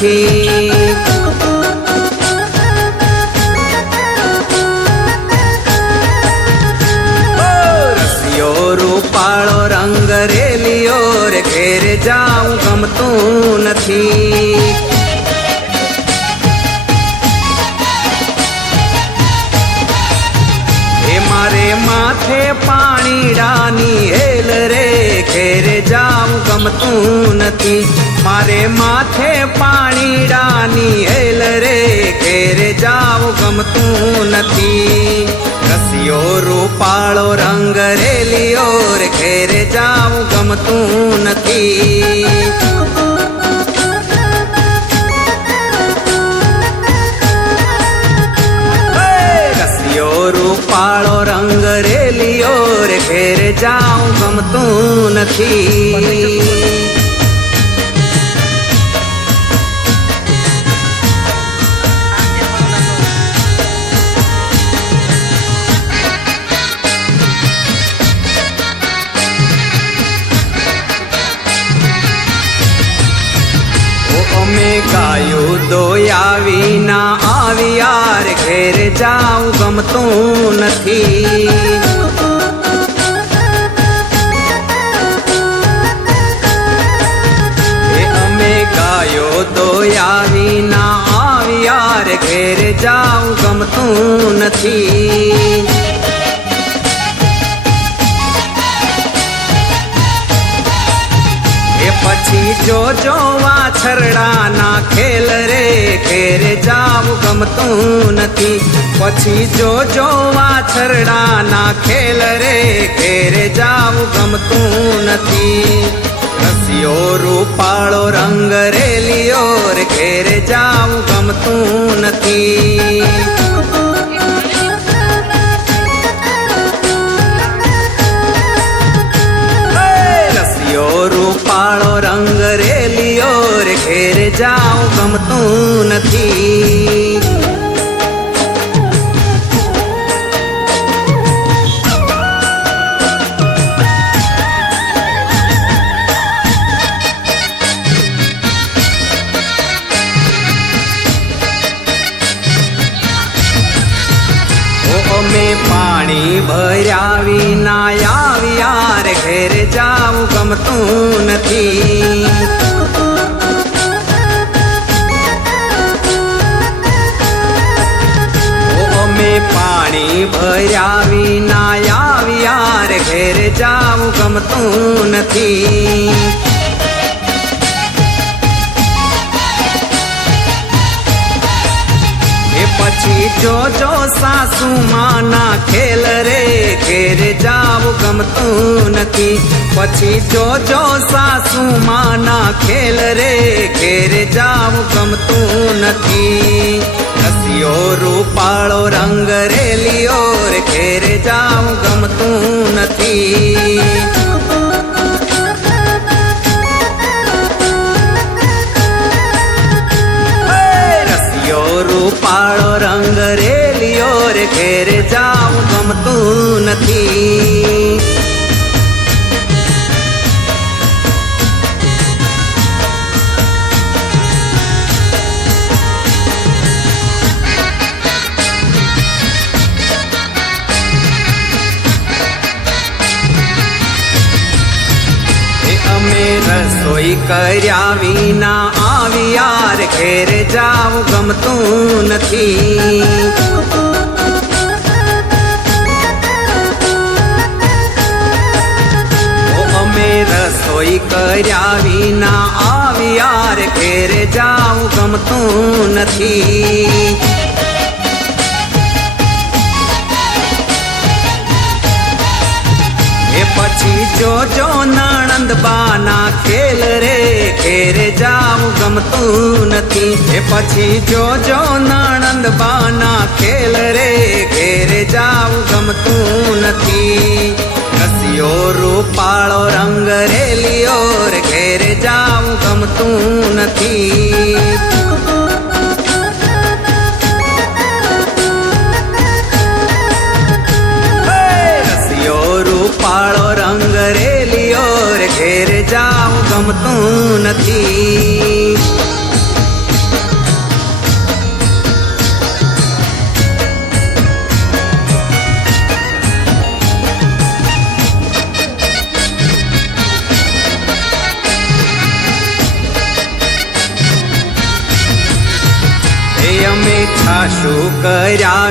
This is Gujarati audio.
નથી। રસિયો રૂપાળો રંગ રેલિયો રે ઘેરે જાઉં ગમતું નથી। મારે માથે પાણીડાની હેલ રે ઘેરે જાઉં ગમતું નથી। મારે માથે પાણીડાની હેલ રે ઘેરે જાઉં ગમતું નથી। રસિયો રૂપાળો રંગ રેલિયો રે ઘેરે જાઉં ગમતું નથી। રૂપાળો રંગ રેલિયો રે ઘેરે જાઉં ગમતું નથી। અમે ગાયું દોયા વિના આવ્યા રે ઘેરે જાઉં ગમતું નથી। અમે ગાયો દોયા વિના આવ્યા રે ઘેરે જાઉં ગમતું નથી। પછી જોજો વાછરડાના ખેલ રે ઘેરે જાવું ગમતું નથી। પછી જોજો વાછરડાના ખેલ રે ઘેરે જાવું ગમતું નથી। રસિયો રૂપાળો રંગ રેલિયો રે ઘેરે જાવું ગમતું નથી। રૂપાળો રંગ રેલિયો રે ઘેરે જાઉં ગમતું નથી। અમે પાણી ભર્યા વિના આવ્યા રે ઘેરે જાવું ગમતું નથી। અમે પાણી ભર્યા વિના આવ્યા રે ઘેરે જાવું ગમતું નથી। પછી જોજો સાસુ માના ખેલ રે ઘેરે જાવું ગમતું નથી। પછી જોજો સાસુ માના ખેલ રે ઘેરે જાવું ગમતું નથી। રસિયો રૂપાળો રંગ રેલિયો રે ઘેરે જાવું ગમતું નથી। રૂપાળો રંગ રેલિયો રે ઘેરે જાવું ગમતું નથી। અમે રસોઈ કર્યા વિના આવ્યા રે ઘેરે જાવું ગમતું નથી। અમે રસોઈ કર્યા વિના આવ્યા રે ઘેરે જાવું ગમતું નથી। પછી જોજો નણંદ બાના ખેલ રે ઘેરે જાવું ગમતું નથી। પછી જોજો નણંદ બાના ખેલ રે ઘેરે જાવું ગમતું નથી। રસિયો રૂપાળો રંગ રેલિયો રે ઘેરે જાવું ગમતું નથી। રૂપાળો રંગ રેલિયો રે ઘેરે જાવું ગમતું નથી। શું કર્યા